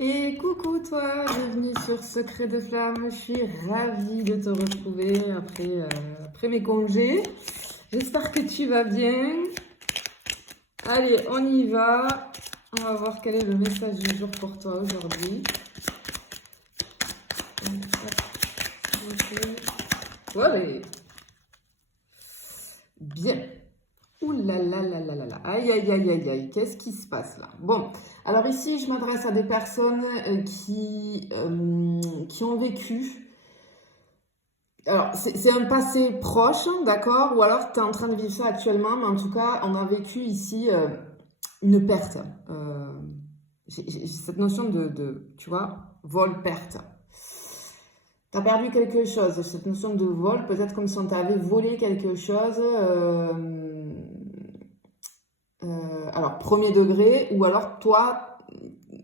Et coucou toi, bienvenue sur Secret de Flamme. Je suis ravie de te retrouver après mes congés. J'espère que tu vas bien. Allez, on y va. On va voir quel est le message du jour pour toi aujourd'hui. Voilà. Bien. Ouh là là là là là là. Aïe aïe aïe aïe aïe. Qu'est-ce qui se passe là? Bon, alors ici, je m'adresse à des personnes qui ont vécu. Alors, c'est un passé proche, d'accord? Ou alors tu es en train de vivre ça actuellement, mais en tout cas, on a vécu ici une perte. J'ai cette notion tu vois, vol-perte. Tu as perdu quelque chose, cette notion de vol, peut-être comme si on t'avait volé quelque chose. Alors, premier degré, ou alors toi,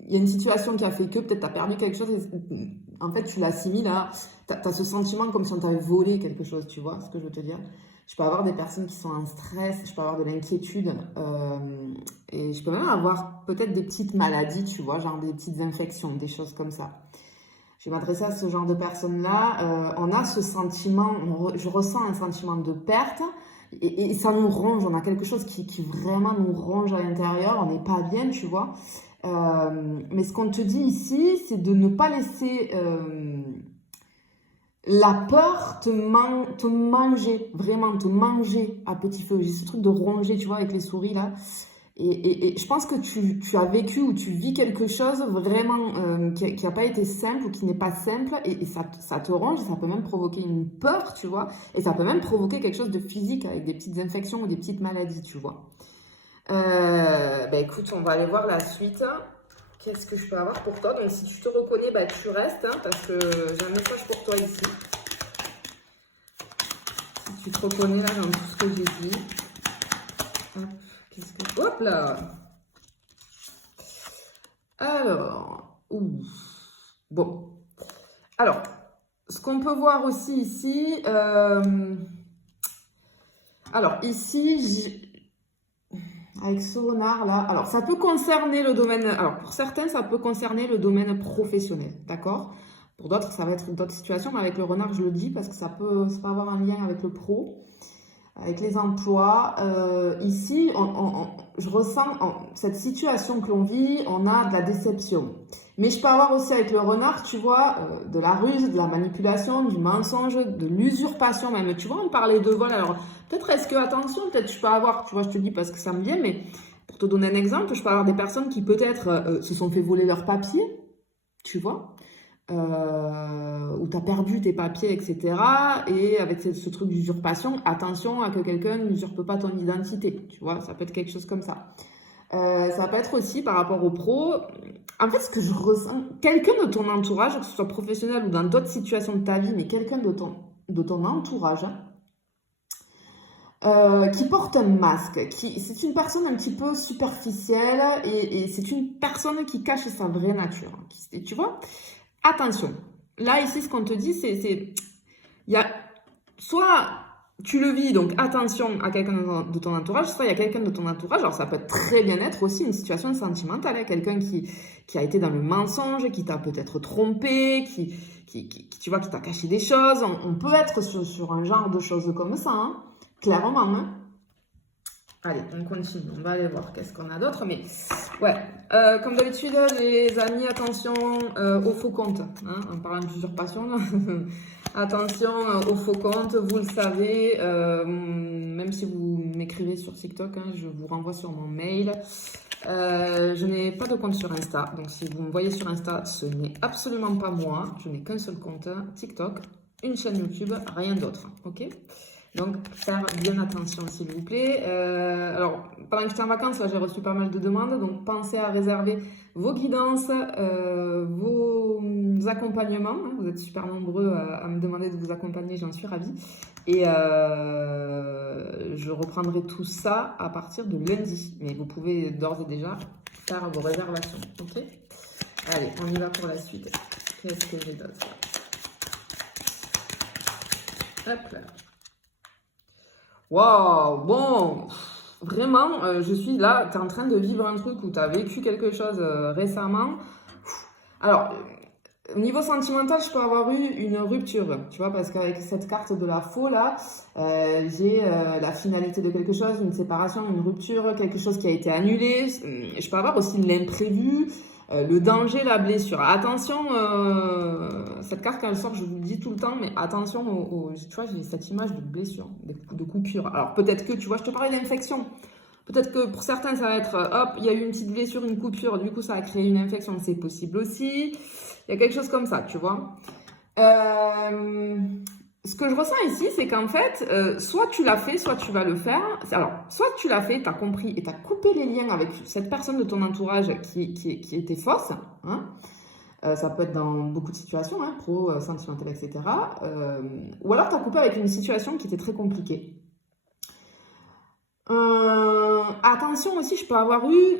il y a une situation qui a fait que peut-être tu as perdu quelque chose et en fait tu l'assimiles à. Tu as ce sentiment comme si on t'avait volé quelque chose, tu vois ce que je veux te dire? Je peux avoir des personnes qui sont en stress, je peux avoir de l'inquiétude et je peux même avoir peut-être des petites maladies, tu vois, genre des petites infections, des choses comme ça. Je vais m'adresser à ce genre de personnes-là. On a ce sentiment, je ressens un sentiment de perte et ça nous ronge. On a quelque chose qui vraiment nous ronge à l'intérieur. On n'est pas bien, tu vois. Mais ce qu'on te dit ici, c'est de ne pas laisser la peur te manger, vraiment te manger à petit feu. J'ai ce truc de ronger, tu vois, avec les souris là. Et je pense que tu as vécu ou tu vis quelque chose vraiment qui n'a pas été simple ou qui n'est pas simple et ça te ronge, ça peut même provoquer une peur, tu vois, et ça peut même provoquer quelque chose de physique avec des petites infections ou des petites maladies, tu vois. Écoute, on va aller voir la suite. Qu'est-ce que je peux avoir pour toi? Donc si tu te reconnais, tu restes parce que j'ai un message pour toi ici. Si tu te reconnais là dans tout ce que j'ai dit. Hop là! Alors, bon. Alors, ce qu'on peut voir aussi ici, alors ici, avec ce renard là, alors ça peut concerner le domaine, alors pour certains, ça peut concerner le domaine professionnel, d'accord? Pour d'autres, ça va être d'autres situations, mais avec le renard, je le dis parce que ça peut avoir un lien avec le pro. Avec les emplois, ici, je ressens cette situation que l'on vit, on a de la déception. Mais je peux avoir aussi avec le renard, tu vois, de la ruse, de la manipulation, du mensonge, de l'usurpation même. Tu vois, on parlait de vol. Alors, peut-être est-ce que, attention, peut-être je peux avoir, tu vois, je te dis parce que ça me vient, mais pour te donner un exemple, je peux avoir des personnes qui peut-être se sont fait voler leurs papiers, tu vois, où tu as perdu tes papiers, etc. Et avec ce truc d'usurpation, attention à que quelqu'un n'usurpe pas ton identité. Tu vois, ça peut être quelque chose comme ça. Ça peut être aussi par rapport aux pros. En fait, ce que je ressens, quelqu'un de ton entourage, que ce soit professionnel ou dans d'autres situations de ta vie, mais quelqu'un de ton entourage, qui porte un masque, c'est une personne un petit peu superficielle et c'est une personne qui cache sa vraie nature. Tu vois? Attention, là ici ce qu'on te dit il y a soit tu le vis, donc attention à quelqu'un de ton entourage, soit il y a quelqu'un de ton entourage, alors ça peut très bien être aussi une situation sentimentale, hein, quelqu'un qui a été dans le mensonge, qui t'a peut-être trompé, tu vois, qui t'a caché des choses, on peut être sur un genre de choses comme ça, hein, clairement, hein. Allez, on continue, on va aller voir qu'est-ce qu'on a d'autre, mais ouais, comme d'habitude, les amis, attention aux faux comptes, hein, en parlant d'usurpation, attention aux faux comptes, vous le savez, même si vous m'écrivez sur TikTok, hein, je vous renvoie sur mon mail. Je n'ai pas de compte sur Insta, donc si vous me voyez sur Insta, ce n'est absolument pas moi, je n'ai qu'un seul compte, TikTok, une chaîne YouTube, rien d'autre, ok? Donc, faire bien attention, s'il vous plaît. Alors, pendant que j'étais en vacances, là, j'ai reçu pas mal de demandes. Donc, pensez à réserver vos guidances, vos accompagnements. Hein. Vous êtes super nombreux à me demander de vous accompagner, j'en suis ravie. Et je reprendrai tout ça à partir de lundi. Mais vous pouvez d'ores et déjà faire vos réservations. Ok? Allez, on y va pour la suite. Qu'est-ce que j'ai d'autre? Hop là. Waouh, bon, vraiment, je suis là, tu es en train de vivre un truc où tu as vécu quelque chose récemment. Alors, au niveau sentimental, je peux avoir eu une rupture, tu vois, parce qu'avec cette carte de la faux, là, j'ai la finalité de quelque chose, une séparation, une rupture, quelque chose qui a été annulé. Je peux avoir aussi l'imprévu, le danger, la blessure. Attention, cette carte, quand elle sort, je vous le dis tout le temps, mais attention, tu vois, j'ai cette image de blessure, de coupure. Alors, peut-être que, tu vois, je te parlais d'infection. Peut-être que pour certains, ça va être, hop, il y a eu une petite blessure, une coupure, du coup, ça a créé une infection, c'est possible aussi. Il y a quelque chose comme ça, tu vois. Ce que je ressens ici, c'est qu'en fait, soit tu l'as fait, soit tu vas le faire. Alors, soit tu l'as fait, tu as compris et tu as coupé les liens avec cette personne de ton entourage qui était fausse. Hein. Ça peut être dans beaucoup de situations, hein, pro, sentimentales, etc. Ou alors tu as coupé avec une situation qui était très compliquée. Attention aussi, je peux avoir eu...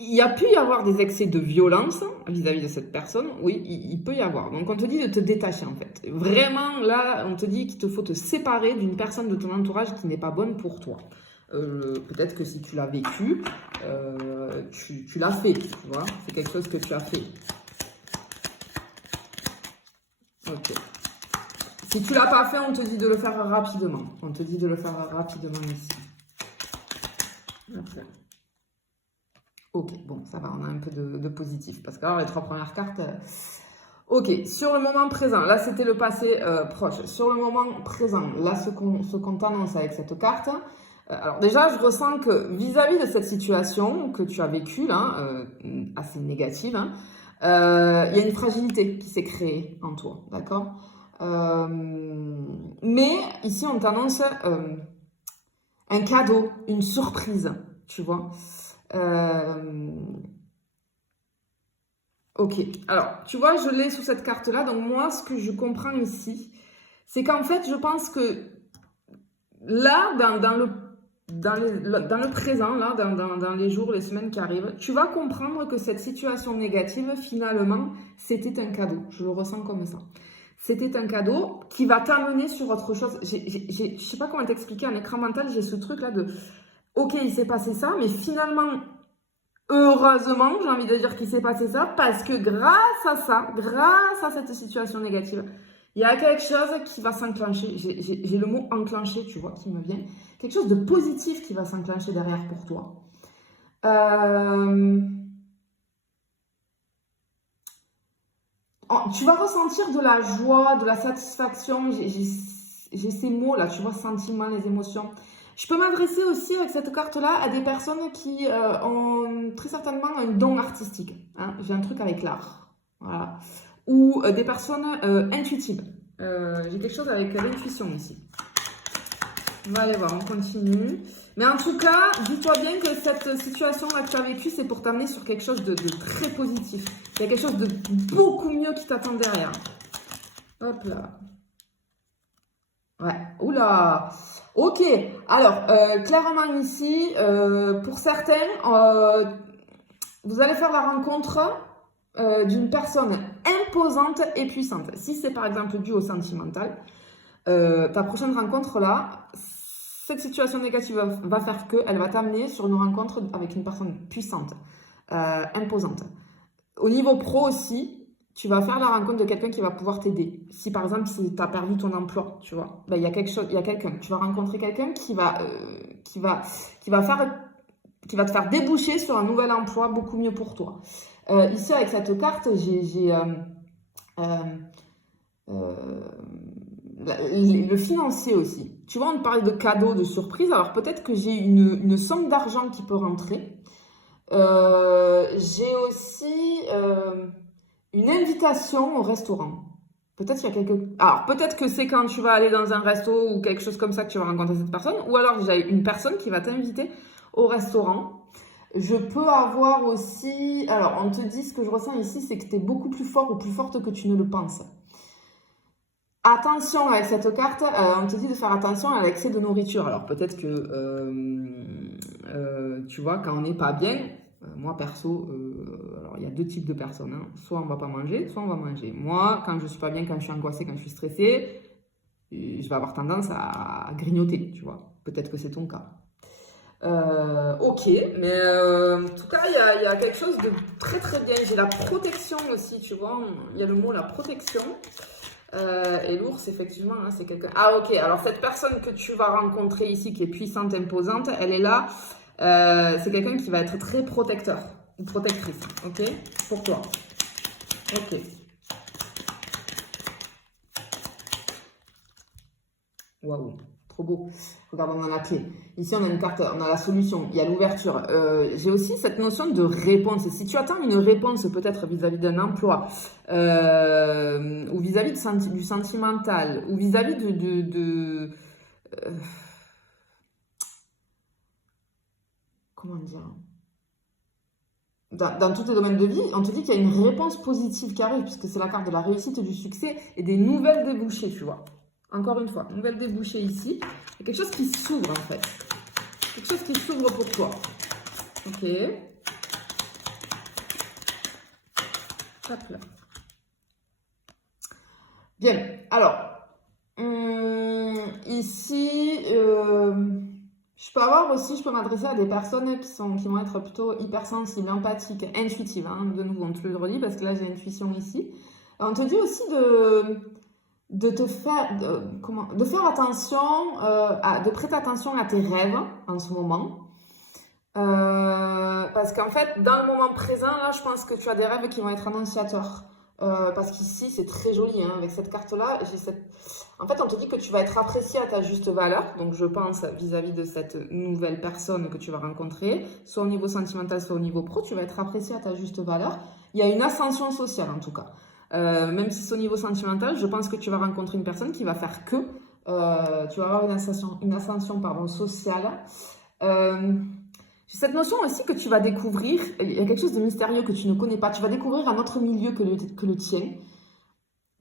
Il y a pu y avoir des excès de violence vis-à-vis de cette personne. Oui, il peut y avoir. Donc, on te dit de te détacher, en fait. Vraiment, là, on te dit qu'il te faut te séparer d'une personne de ton entourage qui n'est pas bonne pour toi. Peut-être que si tu l'as vécu, tu l'as fait, tu vois. C'est quelque chose que tu as fait. Ok. Si tu l'as pas fait, on te dit de le faire rapidement. On te dit de le faire rapidement ici. Après. Ok, bon, ça va, on a un peu de positif. Parce que alors, les trois premières cartes... Ok, sur le moment présent, là c'était le passé proche. Sur le moment présent, là ce qu'on t'annonce avec cette carte... alors déjà, je ressens que vis-à-vis de cette situation que tu as vécue, là, assez négative, hein, il y a une fragilité qui s'est créée en toi, d'accord? Mais ici, on t'annonce un cadeau, une surprise, tu vois. Ok, alors tu vois, je l'ai sous cette carte-là, donc moi, ce que je comprends ici, c'est qu'en fait, je pense que là, dans le présent, là, dans les jours, les semaines qui arrivent, tu vas comprendre que cette situation négative, finalement, c'était un cadeau. Je le ressens comme ça. C'était un cadeau qui va t'amener sur autre chose. Je sais pas comment t'expliquer, en écran mental, j'ai ce truc-là de, ok, il s'est passé ça, mais finalement, heureusement, j'ai envie de dire qu'il s'est passé ça, parce que grâce à ça, grâce à cette situation négative, il y a quelque chose qui va s'enclencher. J'ai le mot enclencher, tu vois, qui me vient. Quelque chose de positif qui va s'enclencher derrière pour toi. Tu vas ressentir de la joie, de la satisfaction. J'ai ces mots-là, tu vois, sentiments, les émotions. Je peux m'adresser aussi avec cette carte-là à des personnes qui ont très certainement un don artistique. Hein. J'ai un truc avec l'art. Voilà. Ou des personnes intuitives. J'ai quelque chose avec l'intuition ici. On va aller voir, on continue. Mais en tout cas, dis-toi bien que cette situation-là que tu as vécue, c'est pour t'amener sur quelque chose de très positif. Il y a quelque chose de beaucoup mieux qui t'attend derrière. Hop là. Ouais, oula. Ok, alors, clairement ici, pour certains, vous allez faire la rencontre d'une personne imposante et puissante. Si c'est par exemple dû au sentimental, ta prochaine rencontre là, cette situation négative va faire qu'elle va t'amener sur une rencontre avec une personne puissante, imposante. Au niveau pro aussi, tu vas faire la rencontre de quelqu'un qui va pouvoir t'aider. Si par exemple, si tu as perdu ton emploi, tu vois, ben, il y a quelque chose, il y a quelqu'un. Tu vas rencontrer quelqu'un qui va te faire déboucher sur un nouvel emploi beaucoup mieux pour toi. Ici, avec cette carte, j'ai le financier aussi. Tu vois, on parle de cadeaux, de surprises. Alors peut-être que j'ai une somme d'argent qui peut rentrer. J'ai aussi une invitation au restaurant. Peut-être qu'il y a quelque... Alors peut-être que c'est quand tu vas aller dans un resto ou quelque chose comme ça que tu vas rencontrer cette personne. Ou alors j'ai une personne qui va t'inviter au restaurant. Je peux avoir aussi... Alors on te dit, ce que je ressens ici, c'est que tu es beaucoup plus fort ou plus forte que tu ne le penses. Attention avec cette carte, on te dit de faire attention à l'excès de nourriture. Alors peut-être que, tu vois, quand on n'est pas bien, moi perso, alors il y a deux types de personnes. Hein. Soit on va pas manger, soit on va manger. Moi, quand je suis pas bien, quand je suis angoissée, quand je suis stressée, je vais avoir tendance à grignoter, tu vois. Peut-être que c'est ton cas. Ok, mais en tout cas, il y a quelque chose de très très bien. J'ai la protection aussi, tu vois. Il y a le mot la protection. Et l'ours, effectivement, hein, c'est quelqu'un. Ah, ok. Alors, cette personne que tu vas rencontrer ici, qui est puissante, imposante, elle est là. C'est quelqu'un qui va être très protecteur ou protectrice. Ok, pour toi. Ok. Waouh, trop beau. Regarde, on a la clé. Ici, on a une carte, on a la solution, il y a l'ouverture. J'ai aussi cette notion de réponse. Si tu attends une réponse peut-être vis-à-vis d'un emploi, ou vis-à-vis du sentimental, ou vis-à-vis euh, comment dire? Dans tous tes domaines de vie, on te dit qu'il y a une réponse positive qui arrive, puisque c'est la carte de la réussite, du succès et des nouvelles débouchées, tu vois. Encore une fois, nouvelle débouchée ici. Il y a quelque chose qui s'ouvre en fait. Quelque chose qui s'ouvre pour toi. Ok. Hop là. Bien. Alors, ici, je peux avoir aussi, je peux m'adresser à des personnes qui vont être plutôt hypersensibles, empathiques, intuitives. Hein. De nouveau, on te le redit parce que là, j'ai l'intuition ici. On te dit aussi de faire attention, de prêter attention à tes rêves en ce moment. Parce qu'en fait, dans le moment présent, là, je pense que tu as des rêves qui vont être annonciateurs. Parce qu'ici, c'est très joli, hein, avec cette carte-là. En fait, on te dit que tu vas être apprécié à ta juste valeur. Donc, je pense vis-à-vis de cette nouvelle personne que tu vas rencontrer, soit au niveau sentimental, soit au niveau pro, tu vas être apprécié à ta juste valeur. Il y a une ascension sociale, en tout cas. Même si c'est au niveau sentimental, je pense que tu vas rencontrer une personne qui va faire que tu vas avoir une ascension pardon, sociale. J'ai cette notion aussi que tu vas découvrir, il y a quelque chose de mystérieux que tu ne connais pas, tu vas découvrir un autre milieu que le tien.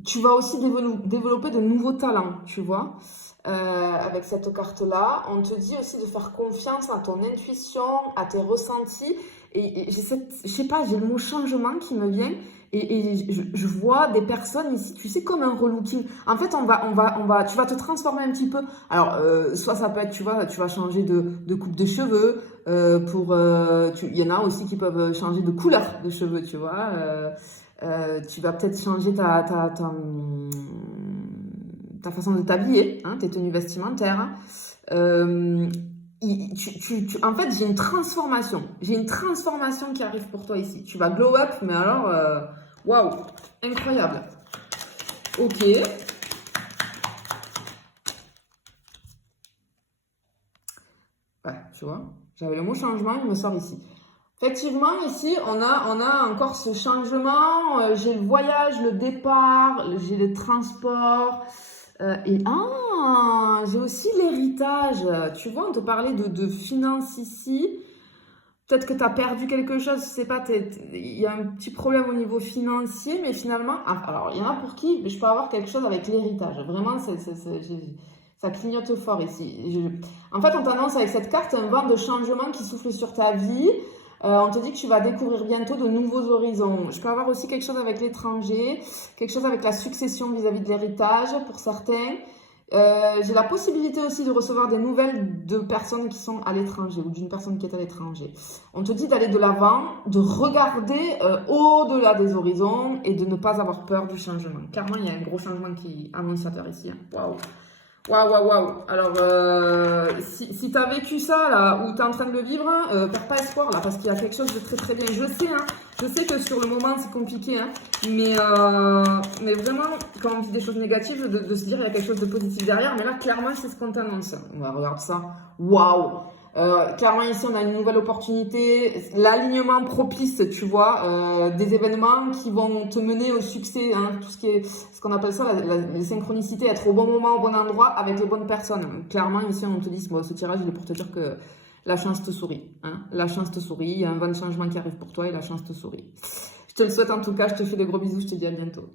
Tu vas aussi développer de nouveaux talents, tu vois. Avec cette carte-là, on te dit aussi de faire confiance à ton intuition, à tes ressentis. Et je sais pas, j'ai le mot changement qui me vient. Et je vois des personnes ici, tu sais, comme un relooking. En fait, tu vas te transformer un petit peu. Alors, soit ça peut être, tu vois, tu vas changer de coupe de cheveux. Il y en a aussi qui peuvent changer de couleur de cheveux, tu vois. Tu vas peut-être changer ta façon de t'habiller, hein, tes tenues vestimentaires. En fait, j'ai une transformation. J'ai une transformation qui arrive pour toi ici. Tu vas glow up, mais alors, waouh, incroyable. Ok. Ouais, tu vois, j'avais le mot changement, il me sort ici. Effectivement, ici, on a encore ce changement. J'ai le voyage, le départ, j'ai le transport. J'ai aussi l'héritage. Tu vois, on te parlait de finances ici. Peut-être que tu as perdu quelque chose, je sais pas, il y a un petit problème au niveau financier, mais finalement, alors il y en a pour qui je peux avoir quelque chose avec l'héritage. Vraiment, ça clignote fort ici. En fait, on t'annonce avec cette carte un vent de changement qui souffle sur ta vie. On te dit que tu vas découvrir bientôt de nouveaux horizons. Je peux avoir aussi quelque chose avec l'étranger, quelque chose avec la succession vis-à-vis de l'héritage pour certains. J'ai la possibilité aussi de recevoir des nouvelles de personnes qui sont à l'étranger ou d'une personne qui est à l'étranger. On te dit d'aller de l'avant, de regarder au-delà des horizons et de ne pas avoir peur du changement. Clairement, il y a un gros changement qui est annonciateur ici. Hein. Waouh! Waouh, waouh, waouh. Alors, si tu as vécu ça, là, ou tu es en train de le vivre, perds pas espoir, là, parce qu'il y a quelque chose de très, très bien. Je sais que sur le moment, c'est compliqué, hein, mais vraiment, quand on vit des choses négatives, de se dire qu'il y a quelque chose de positif derrière, mais là, clairement, c'est ce qu'on t'annonce. On va regarder ça. Waouh! Clairement, ici, on a une nouvelle opportunité, l'alignement propice, tu vois, des événements qui vont te mener au succès, hein, tout ce qui est, ce qu'on appelle ça, les synchronicités, être au bon moment, au bon endroit, avec les bonnes personnes. Clairement, ici, on te dit, bon, ce tirage, il est pour te dire que la chance te sourit, hein, la chance te sourit, il y a un vent de changement qui arrive pour toi et la chance te sourit. Je te le souhaite en tout cas, je te fais de gros bisous, je te dis à bientôt.